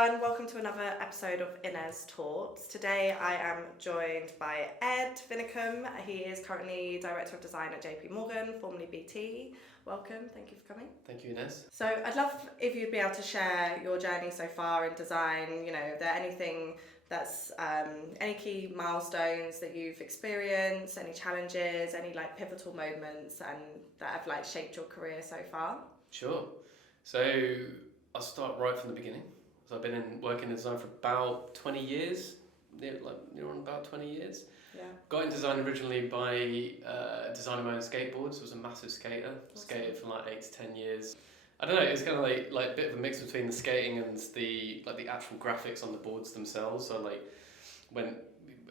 everyone, welcome to another episode of Inez Talks. Today I am joined by Ed Vinicombe. He is currently Director of Design at JP Morgan, formerly BT. Welcome, thank you for coming. Thank you, Inez. So I'd love if you'd be able to share your journey so far in design, if there anything that's, any key milestones that you've experienced, any challenges, any pivotal moments and that have shaped your career so far. Sure. So I'll start right from the beginning. So I've been working in design for about 20 years, near on about 20 years. Yeah. Got into design originally by designing my own skateboards. I was a massive skater. Awesome. Skated for 8 to 10 years. I don't know, it's kind of like a bit of a mix between the skating and the actual graphics on the boards themselves. So went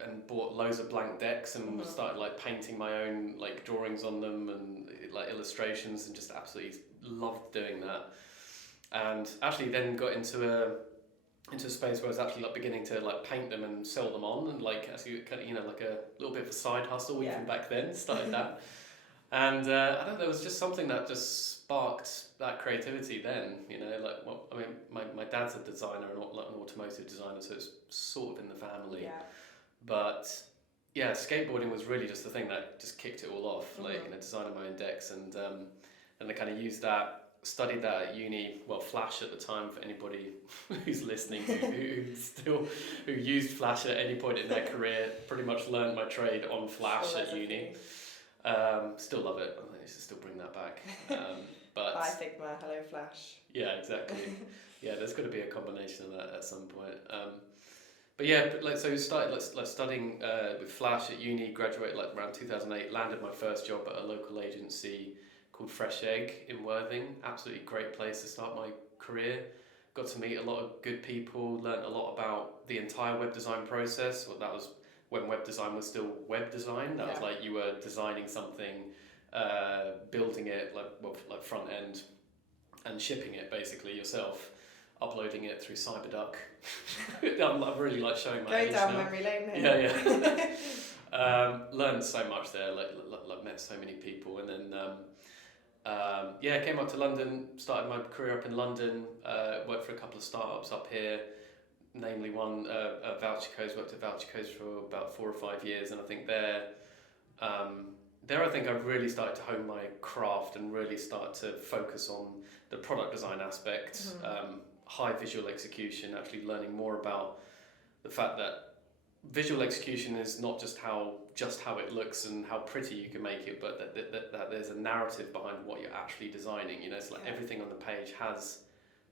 and bought loads of blank decks and started painting my own drawings on them and illustrations, and just absolutely loved doing that. And actually then got into a space where I was actually beginning to paint them and sell them on, and actually kind of like a little bit of a side hustle even back then. Started that, and I don't know, there was just something that just sparked that creativity then. My dad's a designer and an automotive designer, so it's sort of in the family. Yeah. But yeah, skateboarding was really just the thing that just kicked it all off. Designing my own decks, and I kind of used that. Studied that at uni, Flash at the time, for anybody who's listening who used Flash at any point in their career. Pretty much learned my trade on Flash at uni. Still love it. I used to still bring that back. But Bye Figma, hello Flash. Yeah, exactly. Yeah, there's got to be a combination of that at some point. But yeah, so started studying with Flash at uni. Graduated around 2008. Landed my first job at a local agency called Fresh Egg in Worthing. Absolutely great place to start my career. Got to meet a lot of good people, learnt a lot about the entire web design process. Well, that was when web design was still web design. That was you were designing something, building it like front end, and shipping it basically yourself, uploading it through Cyberduck. I'm really showing my age down now. memory lane here. Yeah. Learned so much there, met so many people, and then came up to London, started my career up in London, worked for a couple of startups up here, namely one, VoucherCodes. Worked at VoucherCodes for about 4 or 5 years, and I think there I think I really started to hone my craft and really start to focus on the product design aspect, high visual execution, actually learning more about the fact that visual execution is not just how it looks and how pretty you can make it, but that there's a narrative behind what you're actually designing. It's everything on the page has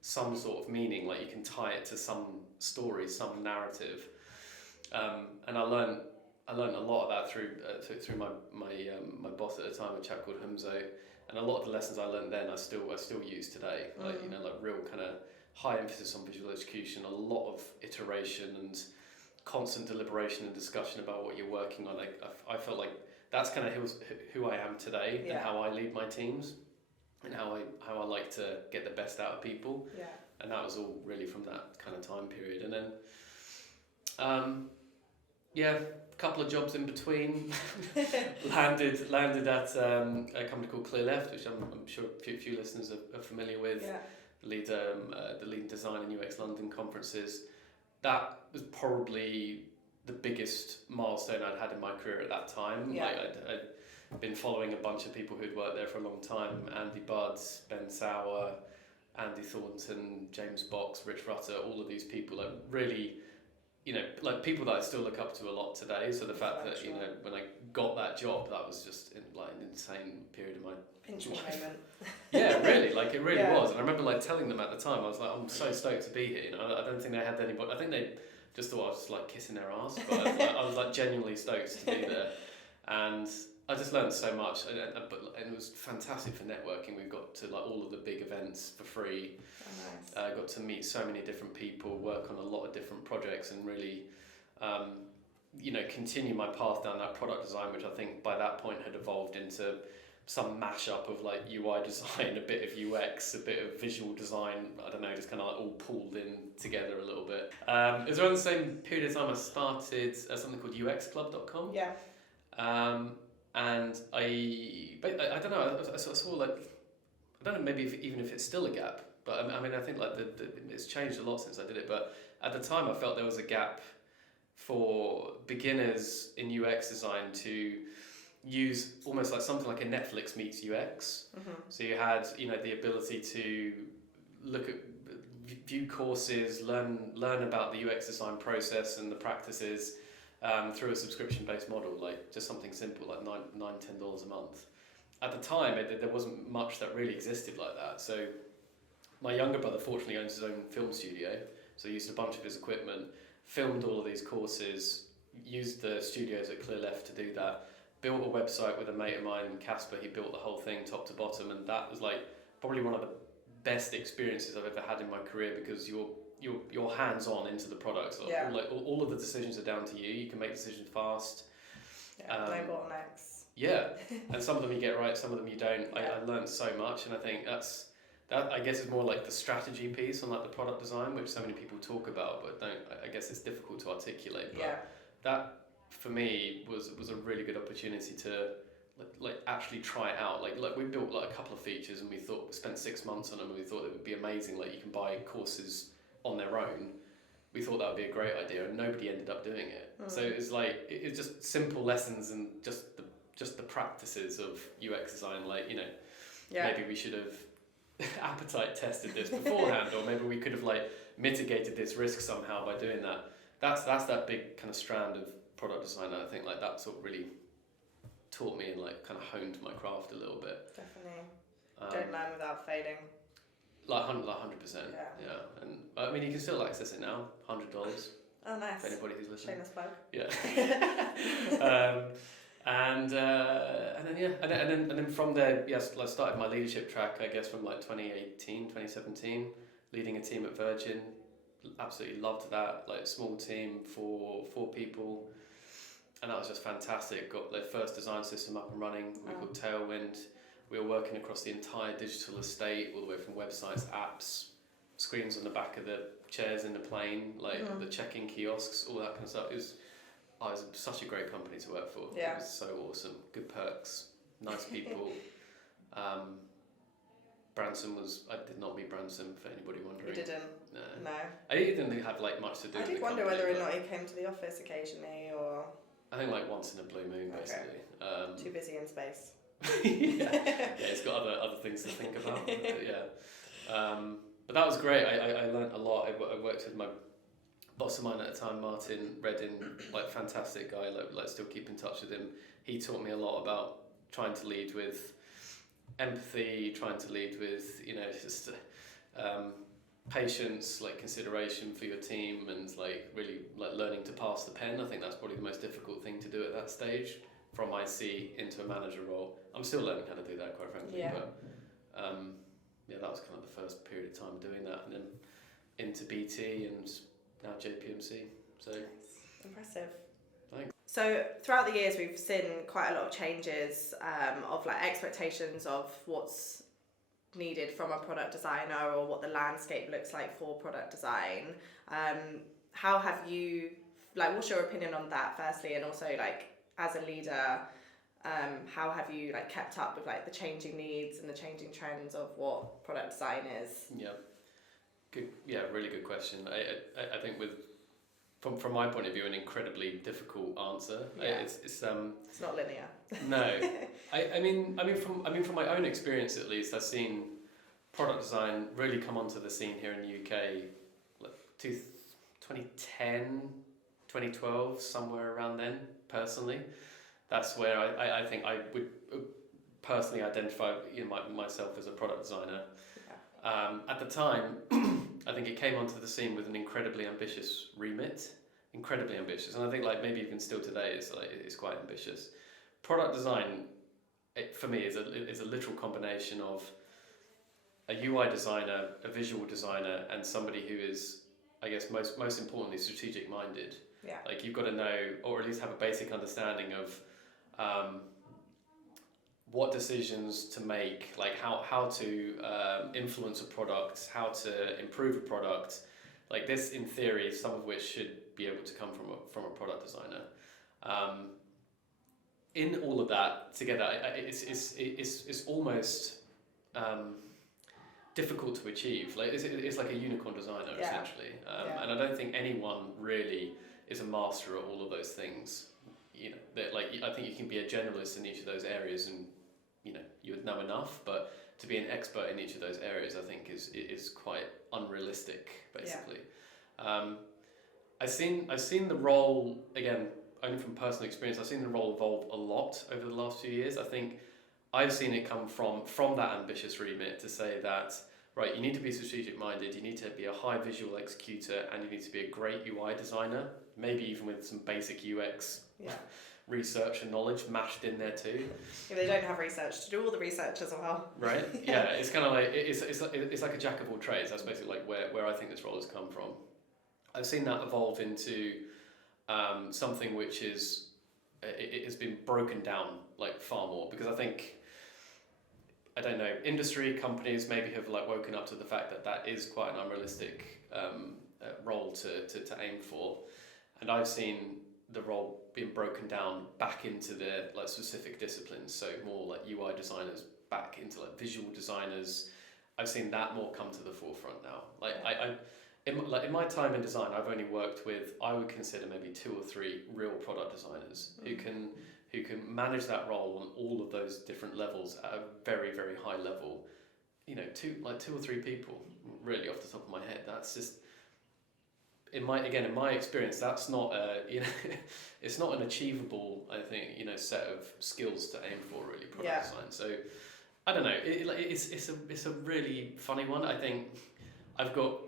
some sort of meaning. You can tie it to some story, some narrative. And I learned a lot of that through my boss at the time, a chap called Humzo. And a lot of the lessons I learned then I still use today. Real kind of high emphasis on visual execution, a lot of iteration and constant deliberation and discussion about what you're working on. I felt like that's kind of who I am today, and how I lead my teams, and how I like to get the best out of people. Yeah. And that was all really from that kind of time period. And then a couple of jobs in between. landed at a company called Clear Left, which I'm sure a few listeners are familiar with. Yeah. The lead design and UX London conferences. That was probably the biggest milestone I'd had in my career at that time. Yeah. I'd been following a bunch of people who'd worked there for a long time: Andy Buds, Ben Sauer, Andy Thornton, James Box, Rich Rutter. All of these people are really, people that I still look up to a lot today. So the fact that when I got that job, that was just an insane period of my pinch me moment. Yeah, really, it really was. And I remember telling them at the time, I was I'm so stoked to be here. I don't think they had anybody. I think they just thought I was kissing their ass, but I was genuinely stoked to be there. And I just learned so much, and it was fantastic for networking. We got to all of the big events for free. Oh, nice. I got to meet so many different people, work on a lot of different projects, and really, continue my path down that product design, which I think by that point had evolved into some mashup of UI design, a bit of UX, a bit of visual design. I don't know, just kind of all pulled in together a little bit. It was around the same period of time I started something called uxclub.com. Yeah. And I don't know, I saw I don't know, maybe even if it's still a gap, But I mean, I think like it's changed a lot since I did it. But at the time, I felt there was a gap for beginners in UX design to use almost like something like a Netflix meets UX. So you had, the ability to look at, view courses, learn about the UX design process and the practices through a subscription-based model, like just something simple like $10 a month. At the time, there wasn't much that really existed like that. So my younger brother fortunately owns his own film studio, so he used a bunch of his equipment, filmed all of these courses, used the studios at Clearleft to do that, built a website with a mate of mine, Casper. He built the whole thing top to bottom, and that was like probably one of the best experiences I've ever had in my career, because you're hands-on into the product. Yeah. Like all of the decisions are down to you. You can make decisions fast. Yeah, no bottlenecks. Yeah, and some of them you get right, some of them you don't. Yeah. I learned so much, and I think that I guess is more like the strategy piece on like the product design, which so many people talk about, but don't. I guess it's difficult to articulate. But that for me was a really good opportunity to like actually try it out. Like we built like a couple of features, and we spent 6 months on them, and we thought it would be amazing. Like you can buy courses on their own. We thought that would be a great idea, and nobody ended up doing it. So it's like it's just simple lessons and just the practices of UX design. Like maybe we should have appetite tested this beforehand, or maybe we could have like mitigated this risk somehow by doing that. That's that big kind of strand of product design that I think like that sort of really taught me and like kind of honed my craft a little bit. Definitely. Don't learn without failing. Like 100%. Yeah. And I mean, you can still access it now, $100. Oh, nice. For anybody who's listening. Shameless plug. Yeah. And then from there, yes, I started my leadership track, I guess, from like 2017, leading a team at Virgin. Absolutely loved that. Like small team for 4 people, and that was just fantastic. Got their first design system up and running. We called Tailwind. We were working across the entire digital estate, all the way from websites, apps, screens on the back of the chairs in the plane, like the check-in kiosks, all that kind of stuff. It was such a great company to work for. Yeah. It was so awesome. Good perks, nice people. Branson I did not meet Branson, for anybody wondering. You didn't? No. I didn't think it had like much to do with the I did wonder company, whether or not he came to the office occasionally, or... I think like once in a blue moon, basically. Too busy in space. yeah, it's got other things to think about. But that was great. I learned a lot. I worked with my boss of mine at the time, Martin Reddin, like fantastic guy. Like still keep in touch with him. He taught me a lot about trying to lead with empathy, trying to lead with just patience, like consideration for your team, and like really like learning to pass the pen. I think that's probably the most difficult thing to do at that stage, from IC into a manager role. I'm still learning how to do that, quite frankly. Yeah. But that was kind of the first period of time doing that, and then into BT and now JPMC. So impressive. Thanks. So throughout the years, we've seen quite a lot of changes of like expectations of what's needed from a product designer, or what the landscape looks like for product design. How have you, like, what's your opinion on that firstly, and also like as a leader, how have you like kept up with like the changing needs and the changing trends of what product design is? Yeah, good. Yeah, really good question. I think from my point of view, an incredibly difficult answer. Yeah. It's not linear. No, I mean from my own experience at least, I've seen product design really come onto the scene here in the UK, like 2010, 2012, somewhere around then. Personally, that's where I think I would personally identify myself as a product designer. Yeah. At the time, I think it came onto the scene with an incredibly ambitious remit, incredibly ambitious, and I think like maybe even still today it's quite ambitious. Product design, for me, is a literal combination of a UI designer, a visual designer, and somebody who is, I guess, most importantly, strategic minded. Yeah. Like you've got to know, or at least have a basic understanding of what decisions to make, like how to influence a product, how to improve a product. Like this, in theory, some of which should be able to come from a product designer. In all of that together, it's almost difficult to achieve. Like it's like a unicorn designer essentially, Yeah. and I don't think anyone really is a master at all of those things. You know, that like I think you can be a generalist in each of those areas, and you know you would know enough, but to be an expert in each of those areas, I think is quite unrealistic, basically. I've seen the role, again, only from personal experience. I've seen the role evolve a lot over the last few years. I think I've seen it come from that ambitious remit to say that, right, you need to be strategic minded, you need to be a high visual executor, and you need to be a great UI designer, maybe even with some basic UX research and knowledge mashed in there too. If they don't have research, to do all the research as well. Right? Yeah, it's kind of like, it's like a jack of all trades. That's basically like where I think this role has come from. I've seen that evolve into something which is, it has been broken down like far more, because I think, I don't know, industry companies maybe have like woken up to the fact that that is quite an unrealistic role to aim for, and I've seen the role being broken down back into the like specific disciplines, so more like UI designers back into like visual designers. I've seen that more come to the forefront now. Like in my time in design, I've only worked with, I would consider maybe 2 or 3 real product designers who can manage that role on all of those different levels at a very, very high level. You know, 2 or 3 people, really off the top of my head. That's just, in my experience, that's not it's not an achievable, I think, set of skills to aim for, really, product design. So I don't know, it's a really funny one. I think I've got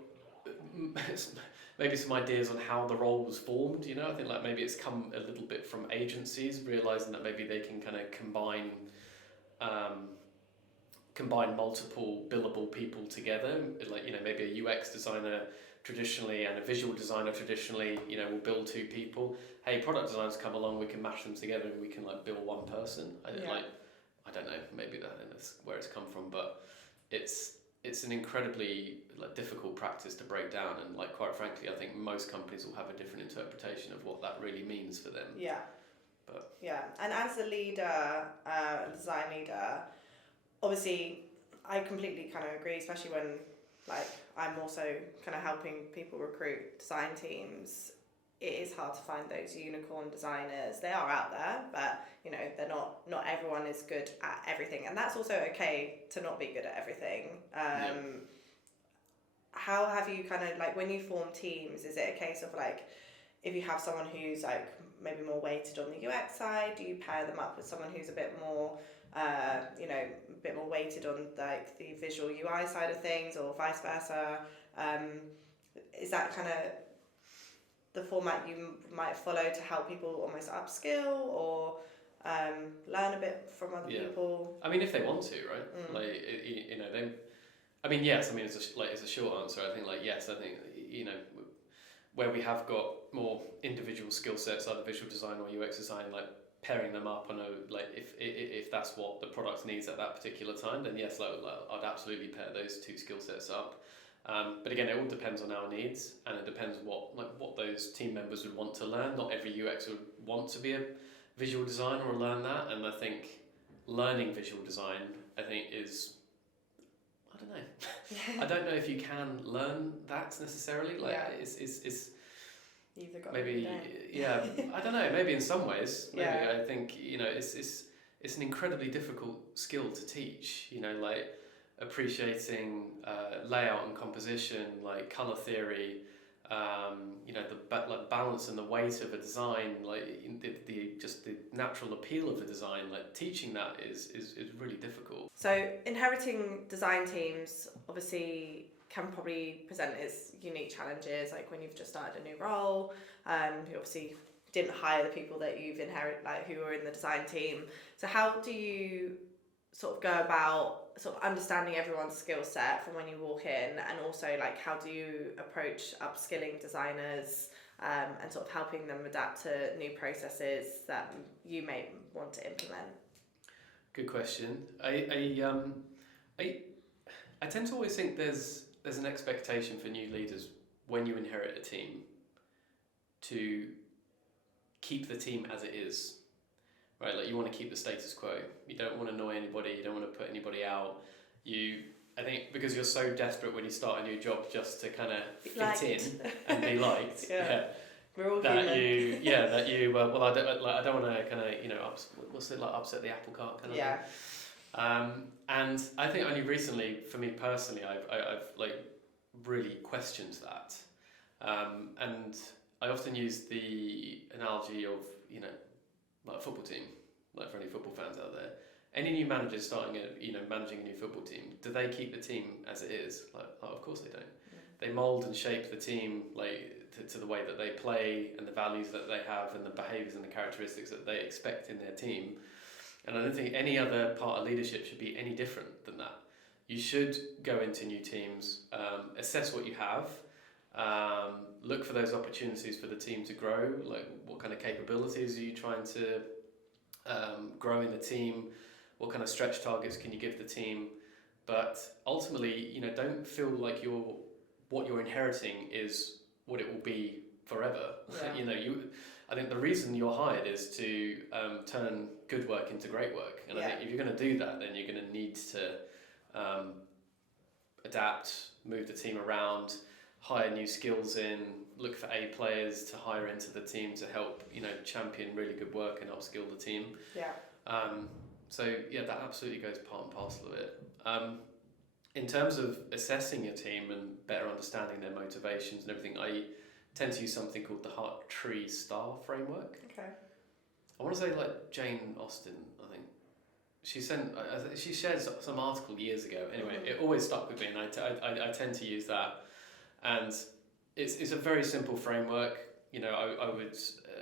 maybe some ideas on how the role was formed. I think like maybe it's come a little bit from agencies realizing that maybe they can kind of combine multiple billable people together, like maybe a UX designer traditionally and a visual designer traditionally, will build 2 people. Hey, product designers come along, we can mash them together and we can like build 1 person. I don't know, maybe that's where it's come from, but it's an incredibly like difficult practice to break down, and like quite frankly, I think most companies will have a different interpretation of what that really means for them. And as a leader, design leader, obviously I completely kind of agree, especially when like I'm also kind of helping people recruit design teams. It is hard to find those unicorn designers. They are out there, but they're not everyone is good at everything, and that's also okay to not be good at everything. How have you kind of like, when you form teams, is it a case of like, if you have someone who's like maybe more weighted on the UX side, do you pair them up with someone who's a bit more a bit more weighted on like the visual UI side of things, or vice versa? Is that kind of the format you might follow to help people almost upskill or learn a bit from other people? I mean, if they want to, right? Like, then, I mean, yes. I mean, it's a short answer. I think, like, yes. I think, where we have got more individual skill sets, either visual design or UX design, like pairing them up on if that's what the product needs at that particular time, then yes, I'd absolutely pair those 2 skill sets up. But again, it all depends on our needs, and it depends what those team members would want to learn. Not every UX would want to be a visual designer or learn that, and I think learning visual design, I think, is, I don't know. I don't know if you can learn that necessarily. Like it's either got maybe I don't know. Maybe in some ways, maybe I think it's an incredibly difficult skill to teach. Like appreciating layout and composition, like color theory, the balance and the weight of a design, like the natural appeal of a design. Like teaching that is really difficult. So inheriting design teams obviously can probably present its unique challenges, like when you've just started a new role, you obviously didn't hire the people that you've inherited, like who were in the design team. So how do you sort of go about sort of understanding everyone's skill set from when you walk in, and also like how do you approach upskilling designers and sort of helping them adapt to new processes that you may want to implement? Good question. I tend to always think there's an expectation for new leaders when you inherit a team to keep the team as it is. Right, like you want to keep the status quo. You don't want to annoy anybody. You don't want to put anybody out. You I think because you're so desperate when you start a new job just to kind of fit liked. in and be liked, Yeah. We're all that human. you well I don't want to kind of, you know, what's it like, upset the apple cart kind of thing. And I think only recently, for me personally, I've like really questioned that, and I often use the analogy of, you know, like a football team, like for any football fans out there. Any new managers managing a new football team, do they keep the team as it is? Like, of course they don't. They mould and shape the team like to the way that they play and the values that they have and the behaviours and the characteristics that they expect in their team. And I don't think any other part of leadership should be any different than that. You should go into new teams, assess what you have, look for those opportunities for the team to grow, like what kind of capabilities are you trying to grow in the team, what kind of stretch targets can you give the team, but ultimately, you know, don't feel like what you're inheriting is what it will be forever. You know, I think the reason you're hired is to turn good work into great work, and I think if you're going to do that, then you're going to need to adapt, move the team around, hire new skills in, look for A players to hire into the team to help, you know, champion really good work and upskill the team. So that absolutely goes part and parcel of it. In terms of assessing your team and better understanding their motivations and everything, I tend to use something called the Heart Tree Star Framework. Okay. I want to say like Jane Austen, I think. She shared some article years ago. Anyway, it always stuck with me, and I tend to use that. And it's a very simple framework. You know, I would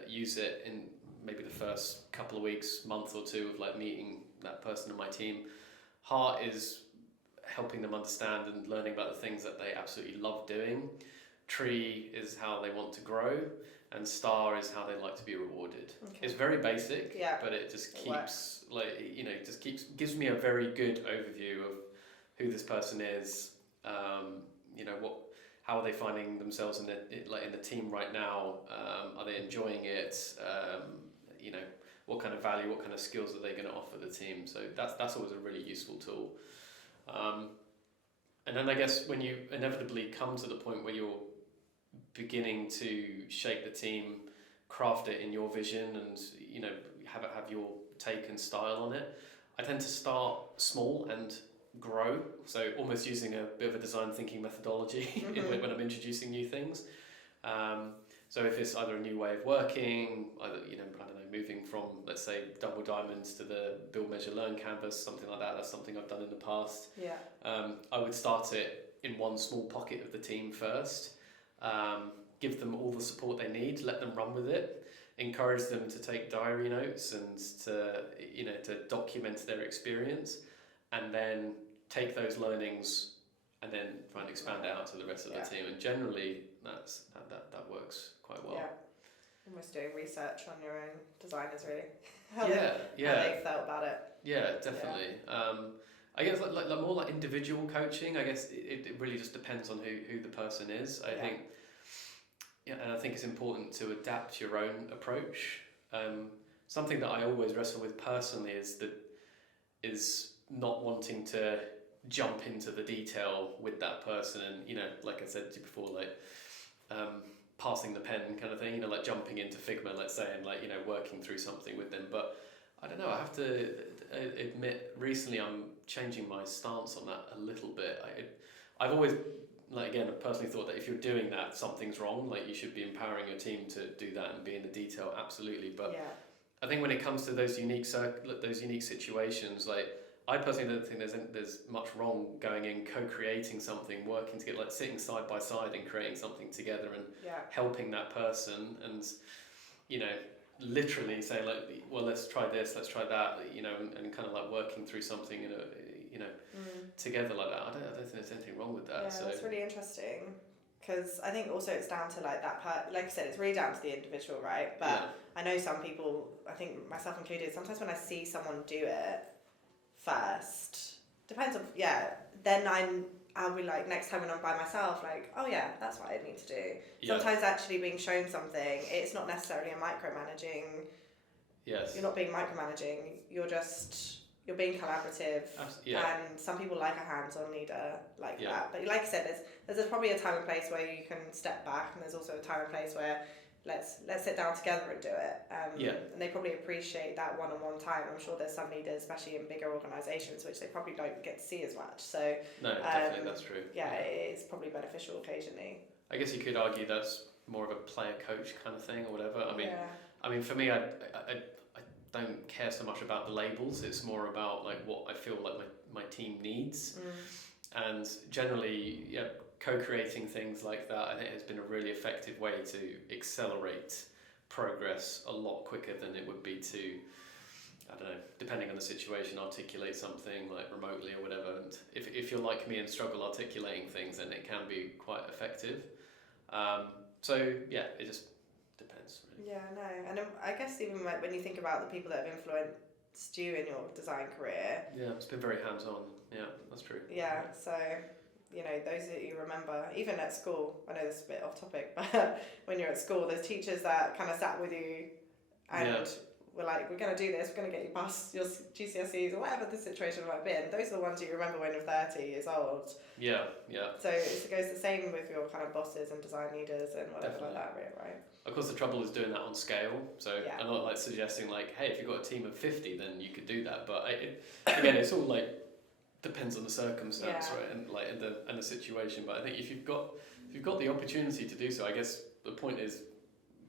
use it in maybe the first couple of weeks, month or two of like meeting that person in my team. Heart is helping them understand and learning about the things that they absolutely love doing. Tree is how they want to grow, and star is how they like to be rewarded. Okay. It's very basic, but it just keeps gives me a very good overview of who this person is. You know, how are they finding themselves in the team right now? Are they enjoying it? You know, what kind of value, what kind of skills are they going to offer the team? So that's always a really useful tool. And then I guess when you inevitably come to the point where you're beginning to shape the team, craft it in your vision, and, you know, have your take and style on it, I tend to start small and grow. So almost using a bit of a design thinking methodology when I'm introducing new things. So if it's either a new way of working, either, you know, I don't know, moving from, let's say, double diamonds to the build, measure, learn canvas, something like that. That's something I've done in the past. I would start it in one small pocket of the team first. Give them all the support they need, let them run with it, encourage them to take diary notes and to document their experience, and then take those learnings and then try and expand it out to the rest of the team. And generally that works quite well. Almost doing research on your own designers, really. How they felt about it. Yeah, definitely. I guess like more like individual coaching. I guess it really just depends on who the person is. I think, and I think it's important to adapt your own approach. Something that I always wrestle with personally is not wanting to jump into the detail with that person, and, you know, like I said to you before, like passing the pen kind of thing, you know, like jumping into Figma, let's say, and, like, you know, working through something with them. But I don't know, I have to admit, recently I'm changing my stance on that a little bit. I've always, like, again, I've personally thought that if you're doing that, something's wrong. Like, you should be empowering your team to do that and be in the detail, absolutely. But I think when it comes to those unique situations, like, I personally don't think there's much wrong going in, co-creating something, working together, like sitting side by side and creating something together and helping that person, and, you know, literally say, like, well, let's try this, let's try that, you know, and kind of like working through something, together like that. I don't think there's anything wrong with that. So that's really interesting, because I think also it's down to like like I said, it's really down to the individual, right? But I know some people, I think myself included, sometimes when I see someone do it first, depends on, then I'll be like, next time when I'm by myself, like, oh yeah, that's what I need to do. Sometimes actually being shown something, it's not necessarily a micromanaging. You're not being micromanaging, you're you're being collaborative, Yeah. and some people like a hands-on leader like Yeah. that. But like I said, there's probably a time and place where you can step back, and there's also a time and place where let's sit down together and do it. And they probably appreciate that one-on-one time. I'm sure there's some leaders, especially in bigger organisations, which they probably don't get to see as much. So No, definitely that's true. Yeah, it is probably beneficial occasionally. I guess you could argue that's more of a player coach kind of thing or whatever. I mean, for me, I don't care so much about the labels. It's more about like what I feel like my team needs, and generally, yeah, co-creating things like that, I think, has been a really effective way to accelerate progress a lot quicker than it would be to, I don't know, depending on the situation, articulate something like remotely or whatever. And if you're like me and struggle articulating things, then it can be quite effective. So yeah, it just depends. Really. Yeah, no, and I guess even like when you think about the people that have influenced you in your design career. Yeah, it's been very hands-on. Yeah, that's true. Yeah, so you know, those that you remember, even at school. I know this is a bit off topic, but when you're at school, there's teachers that kind of sat with you and were like, we're going to do this, we're going to get you past your GCSEs or whatever the situation might be. And those are the ones you remember when you're 30 years old. Yeah. So it goes the same with your kind of bosses and design leaders and whatever. Definitely. Like that, right? Of course, the trouble is doing that on scale. So I'm not like suggesting like, hey, if you've got a team of 50, then you could do that. But again, it's all like depends on the circumstance, right, and like and the situation. But I think if you've got the opportunity to do so, I guess the point is,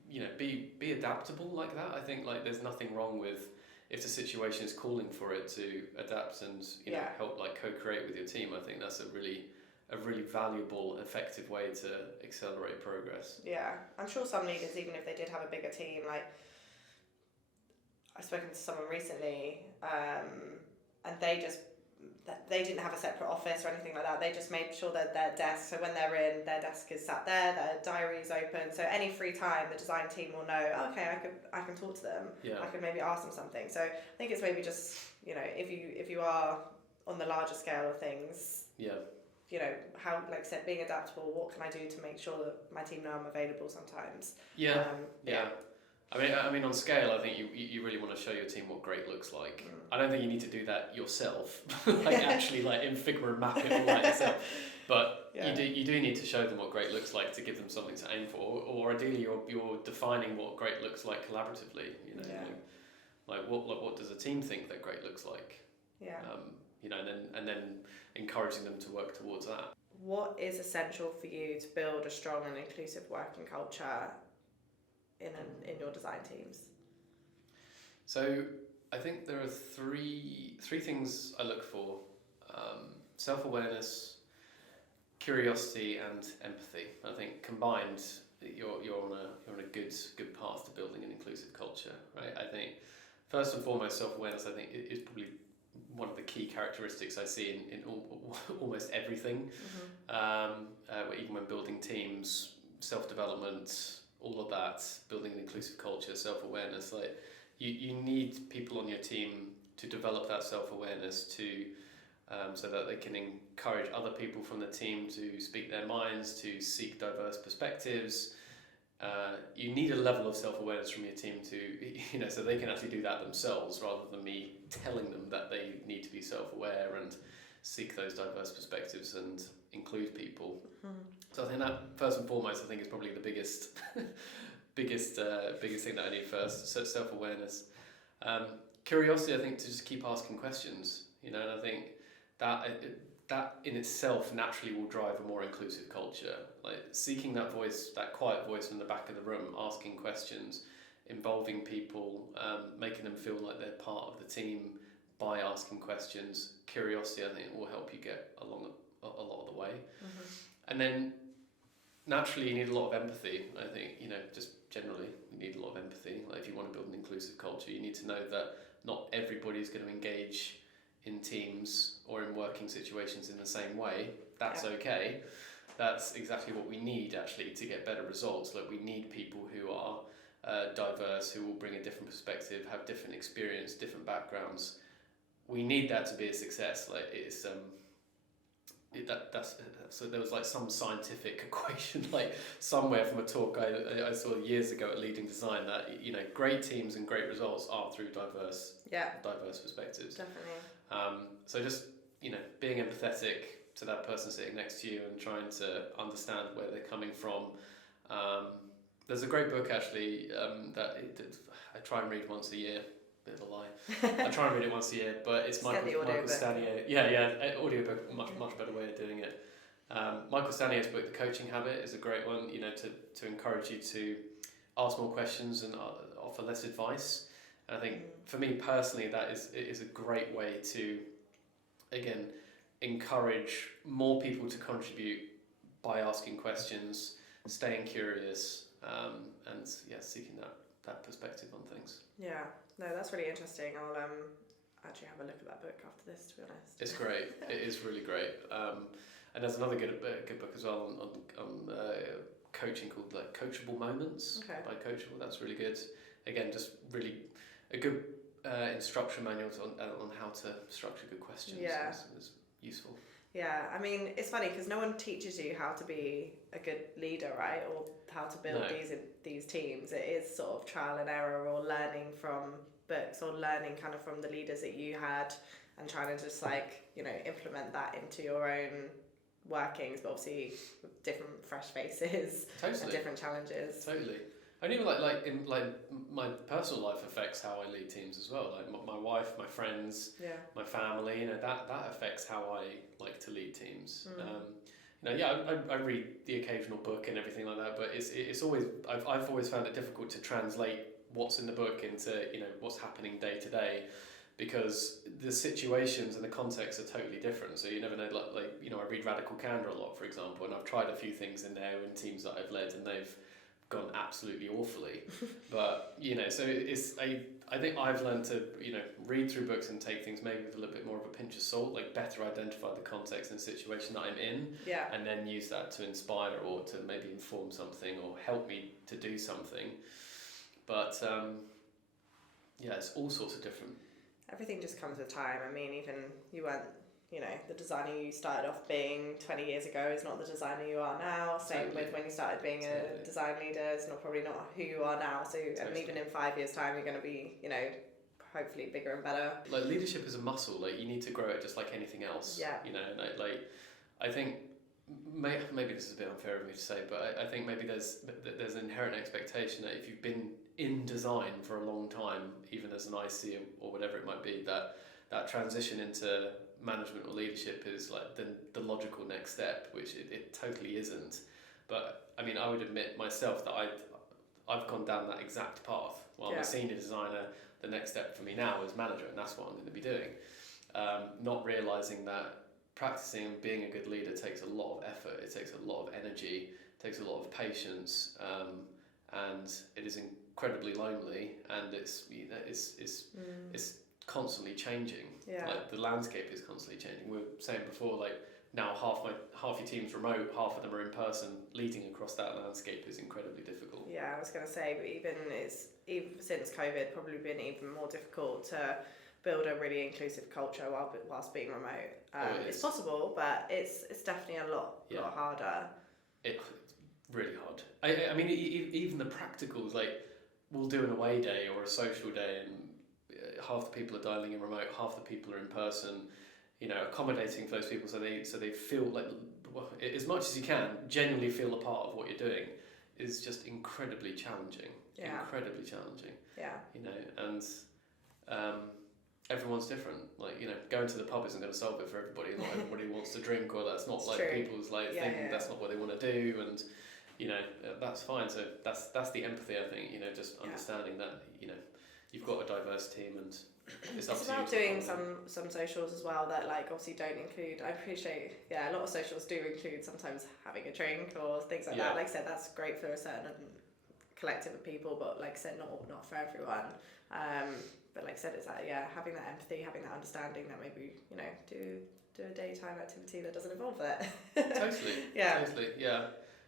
you know, be adaptable like that. I think like there's nothing wrong with if the situation is calling for it to adapt and you know help like co-create with your team. I think that's a really valuable, effective way to accelerate progress. Yeah, I'm sure some leaders, even if they did have a bigger team, like I've spoken to someone recently, and they didn't have a separate office or anything like that. They just made sure that their desk, so when they're in, their desk is sat there, their diary's open. So any free time, the design team will know, okay, I can talk to them. I can maybe ask them something. So I think it's maybe just, you know, if you are on the larger scale of things, you know, how, like I said, being adaptable, what can I do to make sure that my team know I'm available sometimes? I mean, on scale, I think you really want to show your team what great looks like. I don't think you need to do that yourself, like actually like in Figma and map it all like yourself. But you do need to show them what great looks like to give them something to aim for, or ideally you're defining what great looks like collaboratively. You know, like what does a team think that great looks like? You know, and then encouraging them to work towards that. What is essential for you to build a strong and inclusive working culture in your design teams? So I think there are three things I look for: self-awareness, curiosity, and empathy. I think combined, you're on a good path to building an inclusive culture, right? I think first and foremost, self-awareness, I think, is probably one of the key characteristics I see in almost everything. Even when building teams, self-development, all of that, building an inclusive culture, self-awareness, like you need people on your team to develop that self-awareness to so that they can encourage other people from the team to speak their minds, to seek diverse perspectives. You need a level of self-awareness from your team to, you know, so they can actually do that themselves rather than me telling them that they need to be self-aware and seek those diverse perspectives and include people. So I think that first and foremost, I think is probably the biggest thing that I need first. So self-awareness, curiosity. I think to just keep asking questions. You know, and I think that in itself naturally will drive a more inclusive culture. Like seeking that voice, that quiet voice from the back of the room, asking questions, involving people, making them feel like they're part of the team by asking questions. Curiosity, I think, will help you get along a lot of the way. And then naturally you need a lot of empathy. I think, you know, just generally you need a lot of empathy. Like if you want to build an inclusive culture, you need to know that not everybody's going to engage in teams or in working situations in the same way. That's okay. That's exactly what we need actually to get better results. Like we need people who are diverse, who will bring a different perspective, have different experience, different backgrounds. We need that to be a success. Like it's so there was like some scientific equation like somewhere from a talk I saw years ago at Leading Design that great teams and great results are through diverse perspectives. Definitely. So just being empathetic to that person sitting next to you and trying to understand where they're coming from. There's a great book actually that I try and read once a year. Bit of a lie. I try and read it once a year, but it's Michael Stanier. Audiobook, much better way of doing it. Michael Stanier's book, The Coaching Habit, is a great one. To encourage you to ask more questions and offer less advice. And I think for me personally, that is a great way to, again, encourage more people to contribute by asking questions, staying curious, and seeking that perspective on things. Yeah, no, that's really interesting. I'll actually have a look at that book after this, to be honest. It's great. It is really great. And there's another good book as well on coaching called like Coachable Moments by Coachable. That's really good. Again, just really a good instruction manual on how to structure good questions. Yeah, is useful. Yeah, I mean, it's funny because no one teaches you how to be a good leader, right? Or how to build these teams. It is sort of trial and error, or learning from books, or learning kind of from the leaders that you had, and trying to just implement that into your own workings, but obviously with different fresh faces and different challenges. Totally. And even in my personal life affects how I lead teams as well. Like my wife, my friends, my family. That affects how I like to lead teams. I read the occasional book and everything like that, but it's always I've always found it difficult to translate what's in the book into what's happening day to day, because the situations and the contexts are totally different. So you never know. I read Radical Candor a lot, for example, and I've tried a few things in there in teams that I've led, and they've gone absolutely awfully. But so I think I've learned to read through books and take things maybe with a little bit more of a pinch of salt, like better identify the context and situation that I'm in, and then use that to inspire or to maybe inform something or help me to do something. But it's all sorts of different. Everything just comes with time. I mean, even you weren't the designer you started off being 20 years ago is not the designer you are now. Same with when you started being a design leader, it's probably not who you are now. So, and even in 5 years' time, you're going to be, hopefully bigger and better. Like leadership is a muscle. Like you need to grow it just like anything else. Yeah. I think maybe this is a bit unfair of me to say, but I think maybe there's an inherent expectation that if you've been in design for a long time, even as an IC or whatever it might be, that transition into management or leadership is like the logical next step, which it totally isn't. But I mean, I would admit myself that I've gone down that exact path. While I'm a senior designer, the next step for me now is manager, and that's what I'm going to be doing. Not realising that practicing and being a good leader takes a lot of effort, it takes a lot of energy, it takes a lot of patience, and it is incredibly lonely, and it's constantly changing. Like the landscape is constantly changing. We were saying before, like now half your team's remote, half of them are in person. Leading across that landscape is incredibly difficult. Yeah, I was going to say, but even since COVID, probably been even more difficult to build a really inclusive culture whilst being remote. It's possible, but it's definitely a lot harder. It's really hard. I mean, even the practicals, like we'll do an away day or a social day, and half the people are dialing in remote, half the people are in person. Accommodating for those people so they feel like, as much as you can, genuinely feel a part of what you're doing is just incredibly challenging. Incredibly challenging. And everyone's different. Going to the pub isn't going to solve it for everybody. Not everybody wants to drink, or that's not people's thing. That's not what they want to do, and that's fine. So that's the empathy, I think. Just understanding that you've got a diverse team, and it's about doing some socials as well that obviously don't include. I appreciate a lot of socials do include sometimes having a drink or things like that. Like I said, that's great for a certain collective of people, but like I said, not for everyone. But like I said, it's having that empathy, having that understanding that maybe do a daytime activity that doesn't involve that. Totally.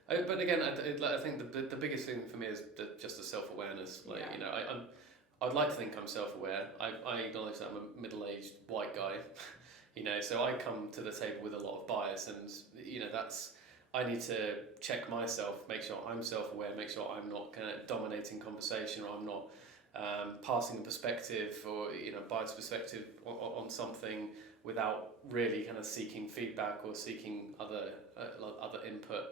But again, I think the biggest thing for me is just the self-awareness. I'd like to think I'm self-aware. I acknowledge that I'm a middle-aged white guy you know, so I come to the table with a lot of bias, and you know, I need to check myself, make sure I'm self-aware, make sure I'm not kind of dominating conversation, or I'm not passing a perspective or, you know, biased perspective on something without really kind of seeking feedback or seeking other input.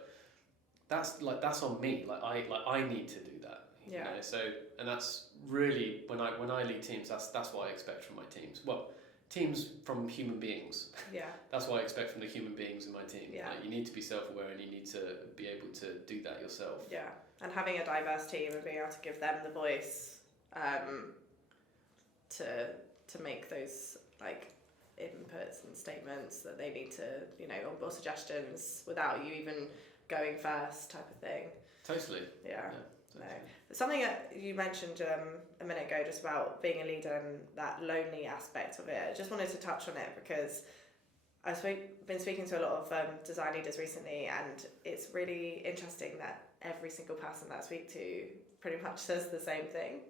That's on me. I need to do that. You know? So, and that's really when I lead teams. That's what I expect from my teams. Well, teams from human beings. Yeah. That's what I expect from the human beings in my team. Yeah. Like, you need to be self-aware, and you need to be able to do that yourself. Yeah, and having a diverse team and being able to give them the voice to make those like inputs and statements that they need to, you know, or suggestions without you even going first, type of thing. Totally. Yeah. Totally. No. Something that you mentioned a minute ago, just about being a leader and that lonely aspect of it. I just wanted to touch on it because I've been speaking to a lot of design leaders recently, and it's really interesting that every single person that I speak to pretty much says the same thing.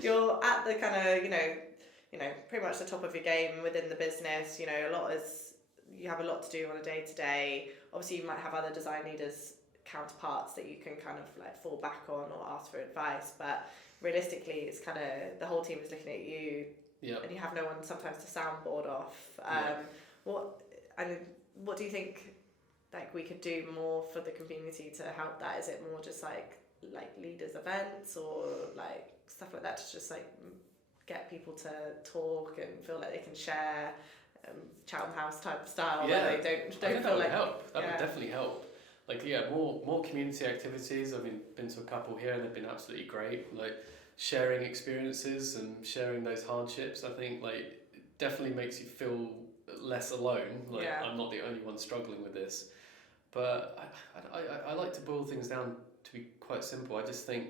You're at the kind of, you know, pretty much the top of your game within the business. You know, you have a lot to do on a day to day. Obviously, you might have other design leaders counterparts that you can kind of like fall back on or ask for advice, but realistically it's kind of the whole team is looking at you, and you have no one sometimes to soundboard off. What do you think like we could do more for the community to help that? Is it more just like leaders events or like stuff like that to just like get people to talk and feel like they can share, Chatham House type style, where they don't feel that would like help. That would definitely help. Like, more community activities. I've been to a couple here and they've been absolutely great. Like, sharing experiences and sharing those hardships, I think, like, definitely makes you feel less alone. Like, I'm not the only one struggling with this. But I like to boil things down to be quite simple. I just think,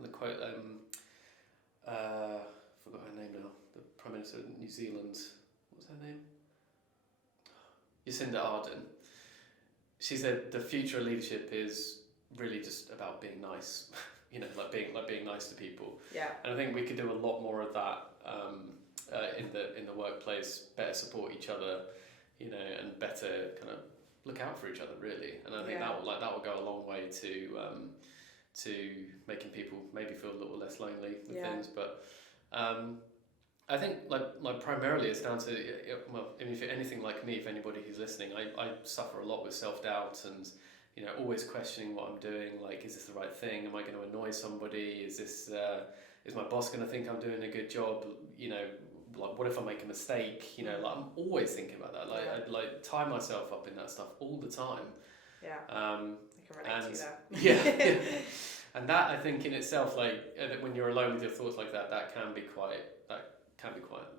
the quote, I forgot her name now, the Prime Minister of New Zealand, what was her name? Jacinda Ardern. She said the future of leadership is really just about being nice, you know, like being nice to people. Yeah. And I think we could do a lot more of that in the workplace. Better support each other, you know, and better kind of look out for each other, really. And I think that will go a long way to making people maybe feel a little less lonely with things. But I think like primarily it's down to, well, if you're anything like me, if anybody who's listening, I suffer a lot with self-doubt and, you know, always questioning what I'm doing. Like, is this the right thing? Am I going to annoy somebody? Is my boss going to think I'm doing a good job? You know, like, what if I make a mistake? You know, like, I'm always thinking about that. Like, I like tie myself up in that stuff all the time. Yeah. I can relate to that. Yeah. And that, I think in itself, like, when you're alone with your thoughts like that, that can be quite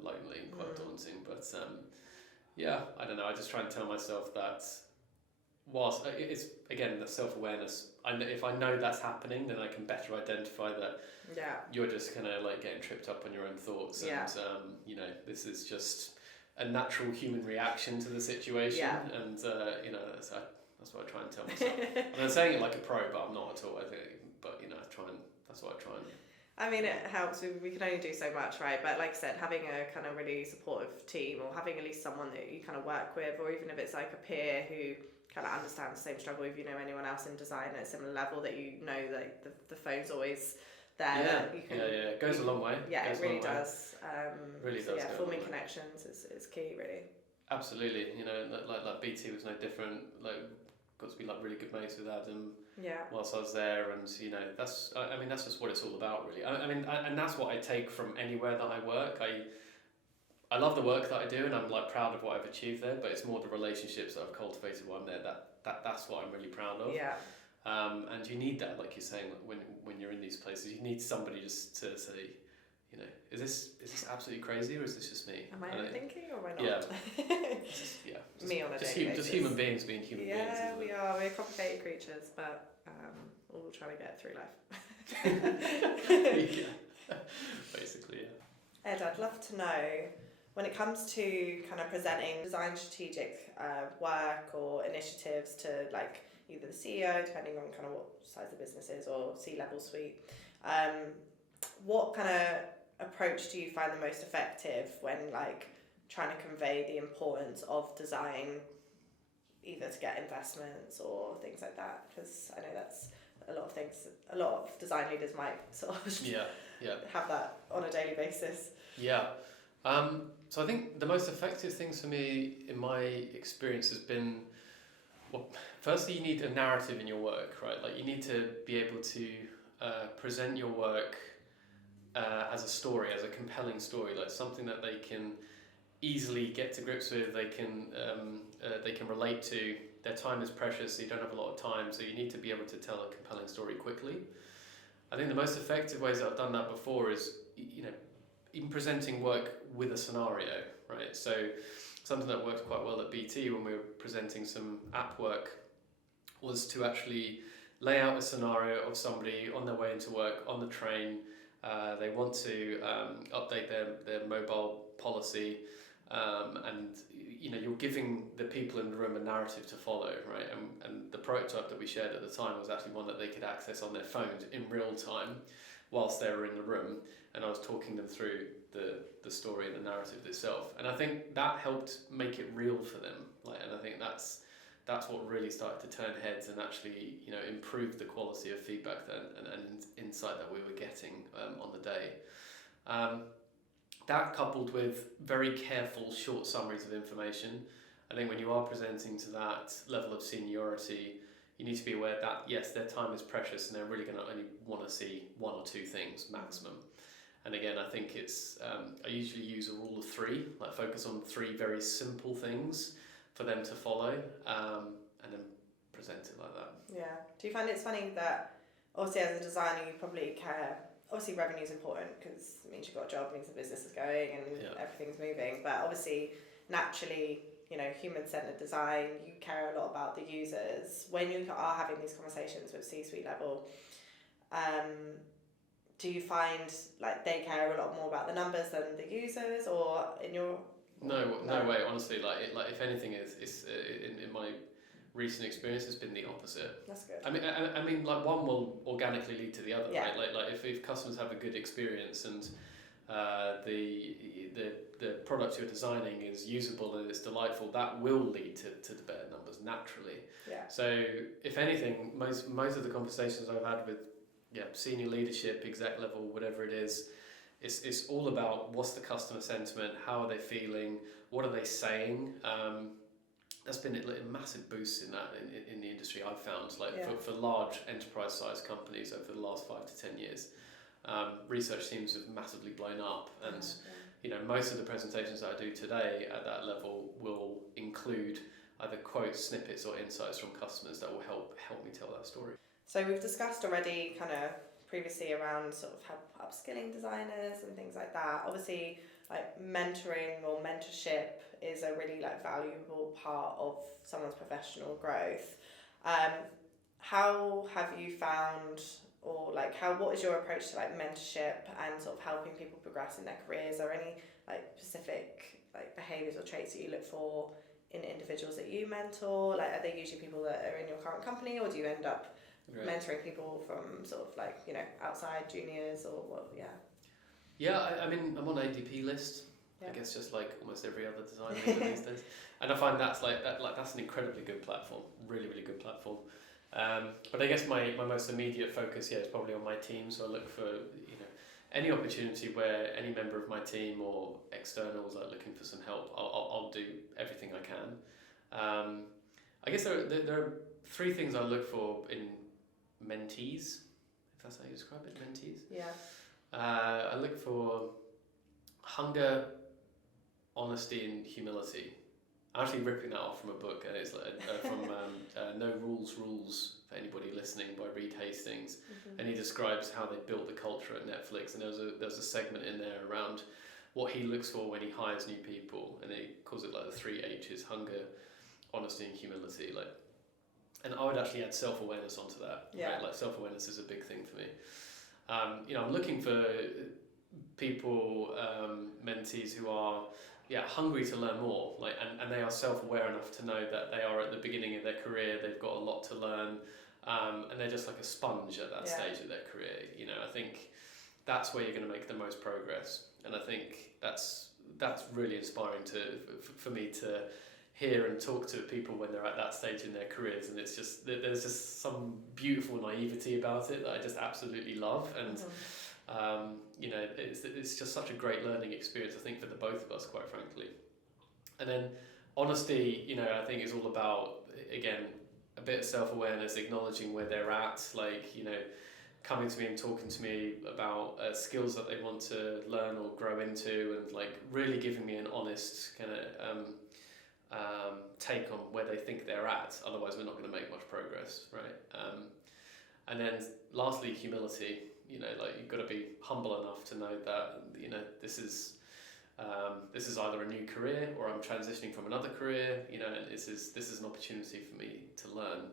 lonely and quite daunting. But I don't know. I just try and tell myself that whilst it's, again, the self-awareness, if I know that's happening, then I can better identify that you're just kind of like getting tripped up on your own thoughts, and you know, this is just a natural human reaction to the situation, and you know, that's what I try and tell myself. And I'm saying it like a pro, but I'm not at all, I think. But, you know, that's what I try and... I mean, it helps. We can only do so much, right? But like I said, having a kind of really supportive team, or having at least someone that you kind of work with, or even if it's like a peer who kind of understands the same struggle, if you know anyone else in design at a similar level, that you know that the phone's always there. It goes a long way. Yeah, it really does. Really does. Yeah, forming connections is key, really. Absolutely. You know, like BT was no different. Like, got to be like really good mates with Adam. Whilst I was there, and you know, that's just what it's all about, really. And that's what I take from anywhere that I work. I love the work that I do, and I'm like proud of what I've achieved there. But it's more the relationships that I've cultivated while I'm there. That's what I'm really proud of. Yeah. And you need that, like you're saying, when you're in these places, you need somebody just to say, you know, is this absolutely crazy, or is this just me? Am I overthinking, or am I not? Just me on a daily basis. Just human beings being human beings. Yeah, we are. We're complicated creatures, but all trying to get through life. Basically, yeah. Ed, I'd love to know, when it comes to kind of presenting design strategic work or initiatives to like either the CEO, depending on kind of what size the business is, or C-level suite, what kind of approach do you find the most effective when like trying to convey the importance of design, either to get investments or things like that? Because I know that's a lot of things, a lot of design leaders might sort of have that on a daily basis. Yeah. So I think the most effective things for me, in my experience, has been, well, firstly, you need a narrative in your work, right? Like, you need to be able to present your work as a story, as a compelling story, like something that they can easily get to grips with, they can relate to. Their time is precious, so you don't have a lot of time, so you need to be able to tell a compelling story quickly. I think the most effective ways that I've done that before is, even presenting work with a scenario, right? So something that worked quite well at BT when we were presenting some app work was to actually lay out a scenario of somebody on their way into work, on the train. They want to update their mobile policy, and you're giving the people in the room a narrative to follow, right? And the prototype that we shared at the time was actually one that they could access on their phones in real time whilst they were in the room, and I was talking them through the story and the narrative itself, and I think that helped make it real for them. And I think that's what really started to turn heads and actually improve the quality of feedback and insight that we were getting on the day. That coupled with very careful short summaries of information. I think when you are presenting to that level of seniority, you need to be aware that yes, their time is precious and they're really going to only want to see one or two things maximum. And again, I think it's I usually use a rule of three, like focus on three very simple things for them to follow, and then present it like that. Yeah. Do you find it's funny that obviously as a designer you probably care, obviously revenue is important because it means you've got a job, it means the business is going and everything's moving, but obviously naturally, human-centered design, you care a lot about the users. When you are having these conversations with C-suite level, do you find like they care a lot more about the numbers than the users, or in your... No way, honestly, like if anything, it's in my recent experience, it's been the opposite. That's good. I mean, like one will organically lead to the other, right? Like if customers have a good experience and the product you're designing is usable and it's delightful, that will lead to the better numbers naturally. Yeah. So if anything, most of the conversations I've had with senior leadership, exec level, whatever it is, it's all about what's the customer sentiment, how are they feeling, what are they saying. That's been a massive boost in that in the industry, I've found, for large enterprise sized companies over the last 5 to 10 years. Research teams have massively blown up, and most of the presentations that I do today at that level will include either quotes, snippets or insights from customers that will help me tell that story. So we've discussed already kind of previously around sort of how upskilling designers and things like that. Obviously, like mentoring or mentorship is a really valuable part of someone's professional growth. How have you found, or what is your approach to mentorship and sort of helping people progress in their careers? Are any specific behaviours or traits that you look for in individuals that you mentor? Are they usually people that are in your current company, or do you end up mentoring people from sort of outside juniors or what? I mean, I'm on ADP list. I guess just like almost every other design leader these days, and I find that's that's an incredibly good platform, really good platform. But I guess my most immediate focus is probably on my team. So I look for any opportunity where any member of my team or externals are looking for some help. I'll do everything I can. I guess there are three things I look for in mentees, if that's how you describe it, mentees. Yeah. I look for hunger, honesty, and humility. I'm actually ripping that off from a book, and it's from No Rules for anybody listening, by Reed Hastings, and he describes how they built the culture at Netflix. And there's a segment in there around what he looks for when he hires new people, and he calls it the 3 H's: hunger, honesty, and humility. And I would actually add self-awareness onto that. Yeah. Right? Self-awareness is a big thing for me. I'm looking for people, mentees who are hungry to learn more, and they are self-aware enough to know that they are at the beginning of their career, they've got a lot to learn, and they're just like a sponge at that stage of their career. I think that's where you're going to make the most progress, and I think that's that's really inspiring for me to hear and talk to people when they're at that stage in their careers, and it's just there's just some beautiful naivety about it that I just absolutely love, and you know, it's just such a great learning experience, I think, for the both of us, quite frankly. And then honesty, you know, I think is all about, again, a bit of self-awareness, acknowledging where they're at, like, you know, coming to me and talking to me about skills that they want to learn or grow into, and like really giving me an honest kind of take on where they think they're at. Otherwise we're not going to make much progress, right? And then lastly, humility. You know, like, you've got to be humble enough to know that, you know, this is either a new career or I'm transitioning from another career, you know, and this is an opportunity for me to learn.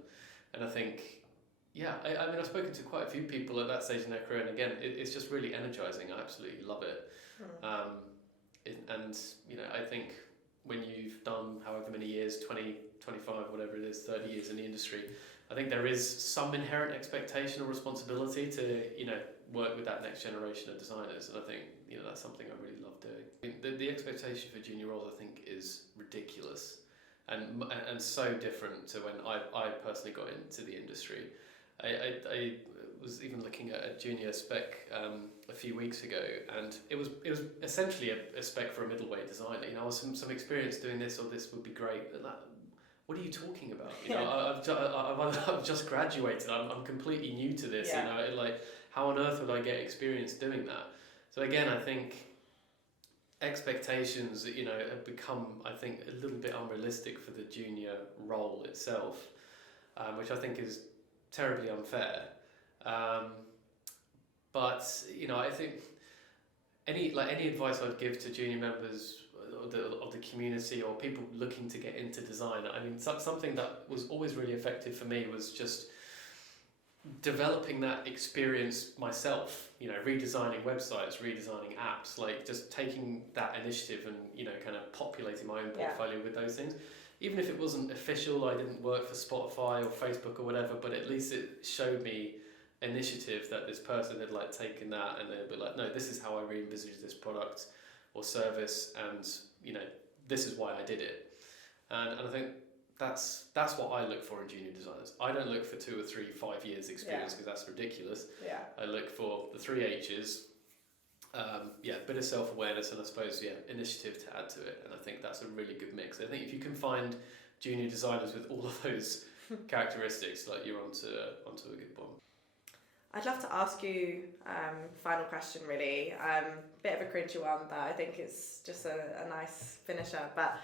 And I think, yeah, I mean, I've spoken to quite a few people at that stage in their career, and again, it's just really energizing. I absolutely love it. And, you know, I think when you've done however many years, 20, 25, whatever it is, 30 years in the industry, I think there is some inherent expectation or responsibility to, you know, work with that next generation of designers, and I think, you know, that's something I really love doing. The expectation for junior roles, I think, is ridiculous, and so different to when I personally got into the industry. I was even looking at a junior spec a few weeks ago, and it was essentially a spec for a middleweight designer. You know, some experience doing this, or this would be great. And that, what are you talking about? You know, I've just graduated. I'm completely new to this. You know, like, how on earth would I get experience doing that? So again, I think expectations, you know, have become, I think, a little bit unrealistic for the junior role itself, which I think is terribly unfair. But, you know, I think any advice I'd give to junior members of the community, or people looking to get into design, I mean, something that was always really effective for me was just developing that experience myself, you know, redesigning websites, redesigning apps, like just taking that initiative and, you know, kind of populating my own portfolio with those things. Even if it wasn't official, I didn't work for Spotify or Facebook or whatever, but at least it showed me initiative that this person had like taken that, and they'd be like, no, this is how I re-envisaged this product or service, and, you know, this is why I did it. And I think that's what I look for in junior designers. I don't look for 2 or 3, 5 years experience, because that's ridiculous. I look for the 3 H's. A bit of self-awareness, and I suppose initiative to add to it, and I think that's a really good mix. I think if you can find junior designers with all of those characteristics, like, you're onto a good one. I'd love to ask you final question, really. Bit of a cringy one, but I think it's just a nice finisher. But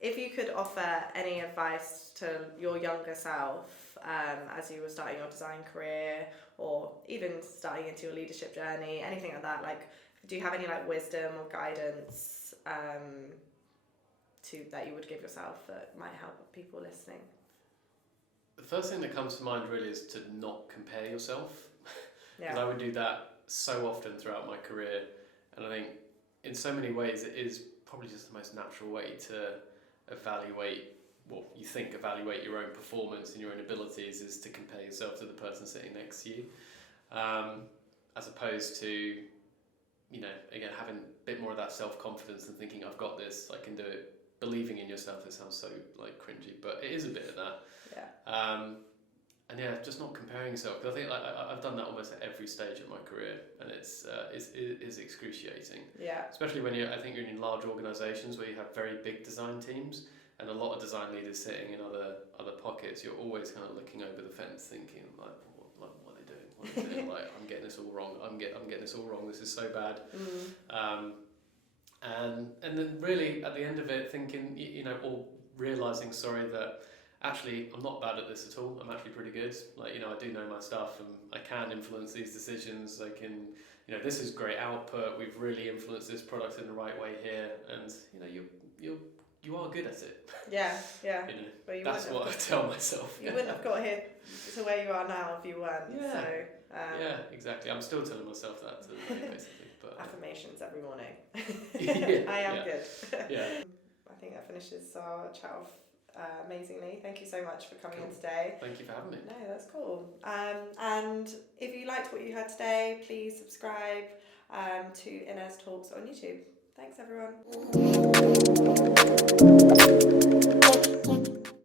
if you could offer any advice to your younger self as you were starting your design career, or even starting into your leadership journey, anything like that, like, do you have any like wisdom or guidance that you would give yourself that might help people listening? The first thing that comes to mind really is to not compare yourself. Because I would do that so often throughout my career, and I think in so many ways it is probably just the most natural way to evaluate your own performance and your own abilities, is to compare yourself to the person sitting next to you, as opposed to, you know, again, having a bit more of that self-confidence and thinking, I've got this, I can do it. Believing in yourself, it sounds so like cringy, but it is a bit of that. And just not comparing yourself, because I think I've done that almost at every stage of my career, and it is excruciating. Especially when I think you're in large organisations where you have very big design teams, and a lot of design leaders sitting in other pockets. You're always kind of looking over the fence, thinking like, what are they doing? What are they doing? Like, I'm getting this all wrong. I'm getting this all wrong. This is so bad. And then really at the end of it, thinking, you know, or realising, that actually I'm not bad at this at all. I'm actually pretty good. Like, you know, I do know my stuff, and I can influence these decisions. I can, you know, this is great output. We've really influenced this product in the right way here, and, you know, you are good at it. You know, but that's what I tell myself. You wouldn't have got here to where you are now if you weren't. Exactly. I'm still telling myself that to the day, basically. But affirmations every morning. I am good. I think that finishes our chat off amazingly. Thank you so much for coming in today. Thank you for having me. No, that's cool. And if you liked what you heard today, please subscribe to Inez Talks on YouTube. Thanks, everyone.